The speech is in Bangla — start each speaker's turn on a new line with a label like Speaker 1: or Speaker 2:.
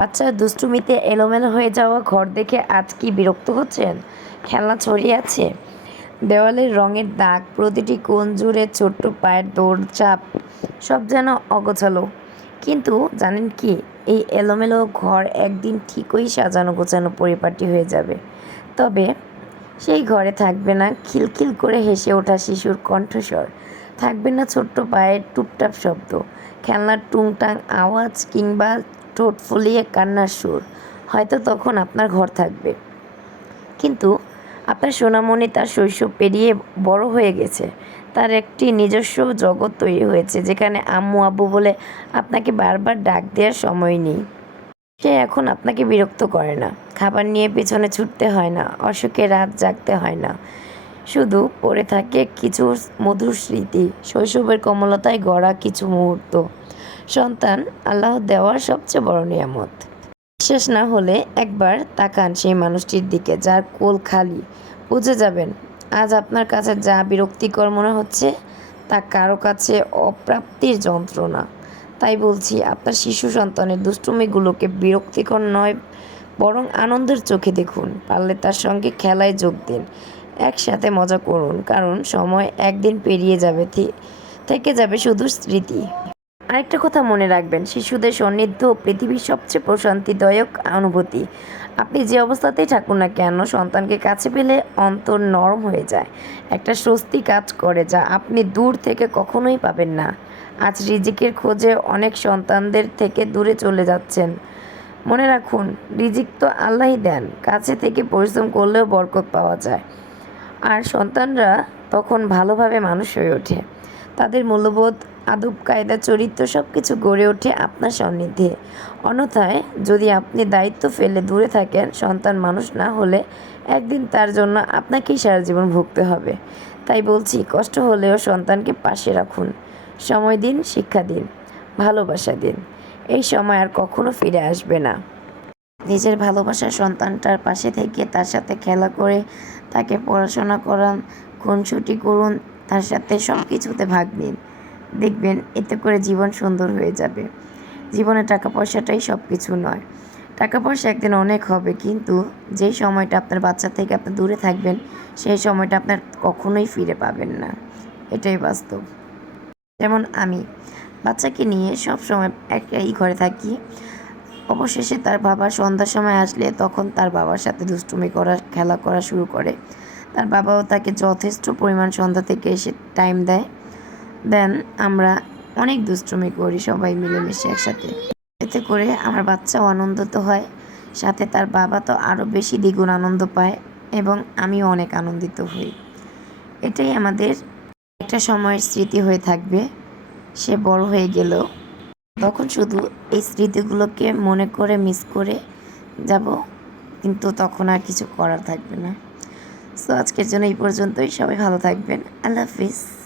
Speaker 1: বাচ্চার দুষ্টুমিতে এলোমেলো হয়ে যাওয়া ঘর দেখে আজ কি বিরক্ত হচ্ছেন? খেলনা ছড়িয়ে আছে। দেওয়ালের রঙের দাগ, প্রতিটি কোণ জুড়ে ছোট্ট পায়ের দৌড়চাপ সব যেন অগোছালো। কিন্তু জানেন কি, এই এলোমেলো ঘর একদিন ঠিকই সাজানো গোছানো পরিপাটি হয়ে যাবে। তবে সেই ঘরে থাকবে না খিলখিল করে হেসে ওঠা শিশুর কণ্ঠস্বর। থাকবে না ছোট্ট পায়ের টুপটাপ শব্দ, খেলনার টুংটাং আওয়াজ কিংবা ঠোঁট ফুলিয়ে কান্নার সুর। হয়তো তখন আপনার ঘর থাকবে। কিন্তু আপনার সোনামণি তার শৈশব পেরিয়ে বড় হয়ে গেছে। তার একটি নিজস্ব জগৎ তৈরি হয়েছে, যেখানে আম্মু আব্বু বলে আপনাকে বারবার ডাক দেওয়ার সময় নেই। সে এখন আপনাকে বিরক্ত করে না। খাবার নিয়ে পেছনে ছুটতে হয় না অসুখে রাত জাগতে হয় না। শুধু পড়ে থাকে কিছু মধুর স্মৃতি। শৈশবের কমলতায় গড়া কিছু মুহূর্ত। সন্তান আল্লাহ দেওয়ার সবচেয়ে বড় নিয়ামত। বিশ্বাস না হলে একবার তাকান সেই মানুষটির দিকে যার কোল খালি। বুঝে যাবেন, আজ আপনার কাছে যা বিরক্তিকর মনে হচ্ছে তা কারও কাছে অপ্রাপ্তির যন্ত্রণা। তাই বলছি, আপনার শিশু সন্তানের দুষ্টুমিগুলোকে বিরক্তিকর নয়, বরং আনন্দের চোখে দেখুন, পারলে তার সঙ্গে খেলায় যোগ দিন, একসাথে মজা করুন, কারণ সময় একদিন পেরিয়ে যাবে থেকে যাবে শুধু স্মৃতি। আরেকটা কথা মনে রাখবেন, শিশুদের সান্নিধ্য পৃথিবীর সবচেয়ে প্রশান্তিদায়ক অনুভূতি। আপনি যে অবস্থাতেই থাকুন না কেন, সন্তানকে কাছে পেলে অন্তর নরম হয়ে যায়। একটা স্বস্তি কাজ করে যা আপনি দূর থেকে কখনোই পাবেন না। আজ রিজিকের খোঁজে অনেক সন্তানদের থেকে দূরে চলে যাচ্ছেন। মনে রাখুন, রিজিক তো আল্লাহই দেন, কাছে থেকে পরিশ্রম করলেও বরকত পাওয়া যায়। আর সন্তানরা তখন ভালোভাবে মানুষ হয়ে ওঠে। তাদের মূল্যবোধ আদব, কায়দা, চরিত্র সব কিছু গড়ে ওঠে আপনার সান্নিধ্যে অন্যথায় যদি আপনি দায়িত্ব ফেলে দূরে থাকেন, সন্তান মানুষ না হলে একদিন তার জন্য আপনাকেই সারা জীবন ভুগতে হবে। তাই বলছি, কষ্ট হলেও সন্তানকে পাশে রাখুন। সময় দিন, শিক্ষা দিন, ভালোবাসা দিন। এই সময় আর কখনো ফিরে আসবে না। নিজের ভালোবাসার সন্তানটার পাশে থেকে তার সাথে খেলা করে, তাকে পড়াশোনা করান, খুনসুটি করুন, তার সাথে সব কিছুতে ভাগ নিন। দেখবেন, এতে করে জীবন সুন্দর হয়ে যাবে। জীবনে টাকা পয়সাটাই সব কিছু নয়। টাকা পয়সা একদিন অনেক হবে, কিন্তু যেই সময়টা আপনার বাচ্চা থেকে আপনি দূরে থাকবেন, সেই সময়টা আপনার কখনোই ফিরে পাবেন না। এটাই বাস্তব। যেমন আমি, বাচ্চাকে নিয়ে সব সময় একই ঘরে থাকি। অবশেষে তার বাবা সন্ধ্যার সময় আসলে তখন তার বাবার সাথে দুষ্টুমি করা, খেলা করা শুরু করে। তার বাবাও তাকে যথেষ্ট পরিমাণ সন্ধ্যা থেকে এসে টাইম দেয়। দেন আমরা অনেক দুষ্টুমি করি, সবাই মিলেমিশে একসাথে। এতে করে আমার বাচ্চাও আনন্দিত হয়, সাথে তার বাবা তো আরও বেশি দ্বিগুণ আনন্দ পায় এবং আমিও অনেক আনন্দিত হই। এটাই আমাদের একটা সময়ের স্মৃতি হয়ে থাকবে। সে বড় হয়ে গেল। তখন শুধু এই স্মৃতিগুলোকে মনে করে, মিস করে যাব, কিন্তু তখন আর কিছু করার থাকবে না। সো আজকের জন্য এই পর্যন্তই। সবাই ভালো থাকবেন। আল্লাহ হাফিজ।